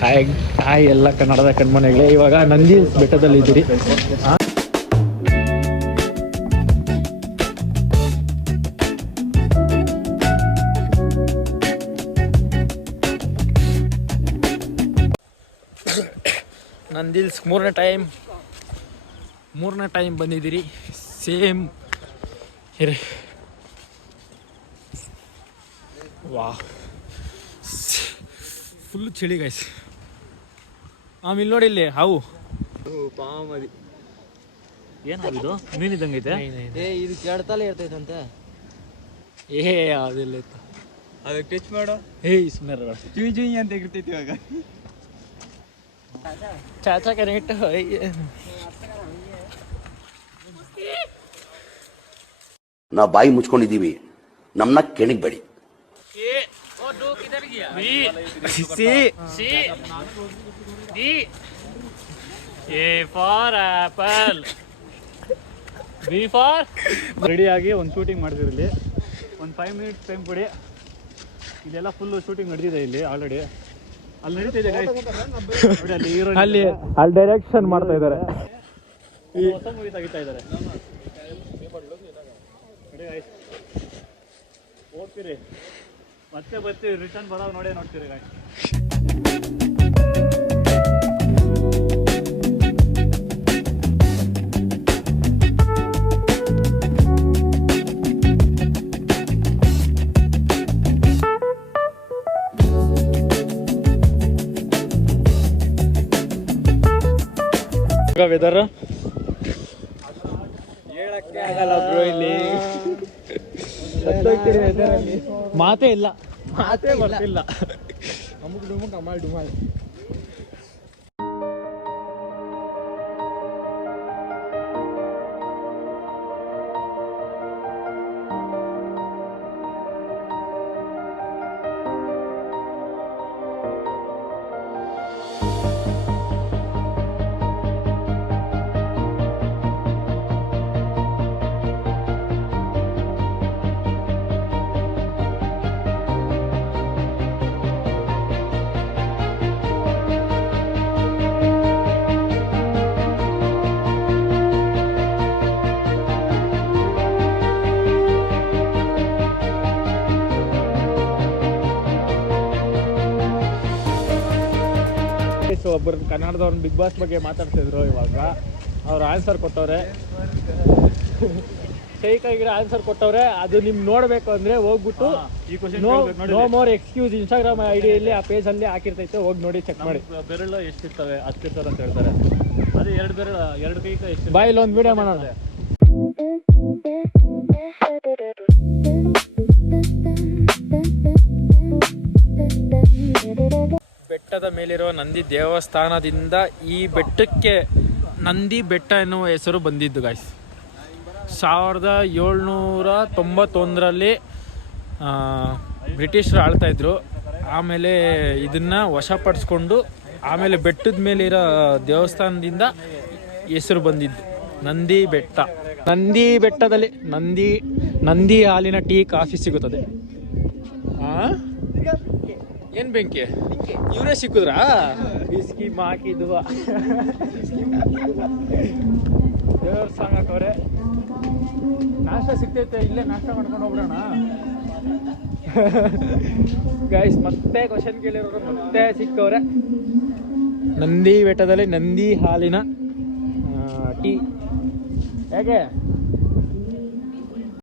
Hi ಎಲ್ಲ ಕನ್ನಡದ ಕಣ್ಮನೆಗಳೇ. ಇವಾಗ ನಂದಿ ಬೆಟ್ಟದಲ್ಲಿ ಇದ್ದೀರಿ. ನಂದಿಲ್ಸ್ ಮೂರನೇ ಟೈಮ್ ಬಂದಿದ್ದೀರಿ. ಸೇಮ್ ವಾ ಫುಲ್ ಚಳಿ ಗೈಸ್. ಇಲ್ಲಿ ನೋಡಿ, ಇಲ್ಲಿ ಹಾವು ಪಾಮದಿ ಏನಾಗಿದ್ದು ಮೀನಿದ್ದಂಗೈತೆ. ಇದು ಕೆಡ್ತಲೇ ಇರ್ತೈತಂತೆ. ಅದೆಲ್ಲ ಇತ್ತು ಅದಕ್ಕೆ ಟಚ್ ಮಾಡೋ. ಸುಮ್ಮನೆ ಚುಯಿ ಚುಯಿ ಅಂತ ಇರ್ತೈತಿ ಇವಾಗ. ಚಾಚಾ ಕನೆಕ್ಟ್. ನಾವು ಬಾಯಿ ಮುಚ್ಕೊಂಡಿದ್ದೀವಿ, ನಮ್ಮನ್ನ ಕೆಣಗಬೇಡಿ. ರೆಡಿಯಾಗಿ ಒಂದು ಶೂಟಿಂಗ್ ಮಾಡ್ತೀವಿ. ಇಲ್ಲಿ ಒಂದು 5 ಮಿನಿಟ್ಸ್ ಟೈಮ್ ಕೊಡಿ. ಇದೆಲ್ಲ ಫುಲ್ ಶೂಟಿಂಗ್ ನಡೆದಿದೆ ಇಲ್ಲಿ ಆಲ್ರೆಡಿ. ಅಲ್ಲಿ ನಡೀತಿದೆ ಅಲ್ಲಿ ಡೈರೆಕ್ಷನ್ ಮಾಡ್ತಾ ಇದ್ದಾರೆ. ಹೊಸ ಮೂವಿ ತೆಗಿತಾ ಇದ್ದಾರೆ. ಹೋಗ್ತೀರಿ ಮತ್ತೆ ಬರ್ತೀವಿ, ರಿಟರ್ನ್ ಬರೋದು ನೋಡೇ ನೋಡ್ತೀರಿ ಗಾಯ್ಸ್. ವೆದರ್ ಹೇಳಕ್ಕೆ ಆಗಲ್ಲ ಬ್ರೋ, ಇಲ್ಲಿ ಮಾತೇ ಬರ್ತಿಲ್ಲ. ಅಮುಕ್ ಡುಮುಕ್ ಅಮಾಲ್ ಡುಮಾಲ್. ಒಬ್ಬರು ಕನ್ನಡದವ್ರನ್ನ ಬಿಗ್ ಬಾಸ್ ಬಗ್ಗೆ ಮಾತಾಡ್ತಿದ್ರು. ಇವಾಗ ಅವ್ರು ಆನ್ಸರ್ ಕೊಟ್ಟವ್ರೆ, ಸೈಕಾಗಿರೋ ಆನ್ಸರ್ ಕೊಟ್ಟವ್ರೆ. ಅದು ನಿಮ್ಗೆ ನೋಡಬೇಕು ಅಂದರೆ ಹೋಗ್ಬಿಟ್ಟು ನೋ ಮೋರ್ ಎಕ್ಸ್ಕ್ಯೂಸ್ ಇನ್ಸ್ಟಾಗ್ರಾಮ್ ಐಡಿಯಲ್ಲಿ ಆ ಪೇಜಲ್ಲಿ ಹಾಕಿರ್ತೈತೆ, ಹೋಗಿ ನೋಡಿ ಚೆಕ್ ಮಾಡಿ. ಬೆರಳು ಎಷ್ಟಿರ್ತವೆ ಅಷ್ಟಿರ್ತಾರೆ ಅಂತ ಹೇಳ್ತಾರೆ. ಅದೇ 2 ಬೆರಳು 2 ಕೈ ಎಷ್ಟು. ಬಾಯಲ್ಲಿ ಒಂದು ವಿಡಿಯೋ ಮಾಡೋಣ. ಬೆಟ್ಟದ ಮೇಲಿರೋ ನಂದಿ ದೇವಸ್ಥಾನದಿಂದ ಈ ಬೆಟ್ಟಕ್ಕೆ ನಂದಿ ಬೆಟ್ಟ ಎನ್ನುವ ಹೆಸರು ಬಂದಿದ್ದು ಗಾಯ್ಸ್. 1791ರಲ್ಲಿ ಬ್ರಿಟಿಷರು ಆಳ್ತಾಯಿದ್ರು. ಆಮೇಲೆ ಇದನ್ನು ವಶಪಡಿಸ್ಕೊಂಡು ಆಮೇಲೆ ಬೆಟ್ಟದ ಮೇಲಿರೋ ದೇವಸ್ಥಾನದಿಂದ ಹೆಸರು ಬಂದಿದ್ದು ನಂದಿ ಬೆಟ್ಟ. ನಂದಿ ಬೆಟ್ಟದಲ್ಲಿ ನಂದಿ ಹಾಲಿನ ಟೀ ಕಾಫಿ ಸಿಗುತ್ತದೆ. ಏನ್ ಬೆಂಕಿ ಇವರೇ ಸಿಕ್ಕಿದ್ರಾ? ಬಿಸ್ಕಿ ಹಾಕಿದ್ವ ದೇವ್ರ ಸಾಂಗ್ ಹಾಕವ್ರೆ. ನಾಷ್ಟ ಸಿಗ್ತೈತೆ, ಇಲ್ಲೇ ನಾಷ್ಟ ಮಾಡ್ಕೊಂಡು ಹೋಗ್ಬಿಡೋಣ ಗೈಸ್. ಮತ್ತೆ ಕ್ವಶನ್ ಕೇಳಿರೋರು ಮತ್ತೆ ಸಿಕ್ಕವ್ರೆ. ನಂದಿ ಬೆಟ್ಟದಲ್ಲಿ ನಂದಿ ಹಾಲಿನ ಟೀ. ಯಾಕೆ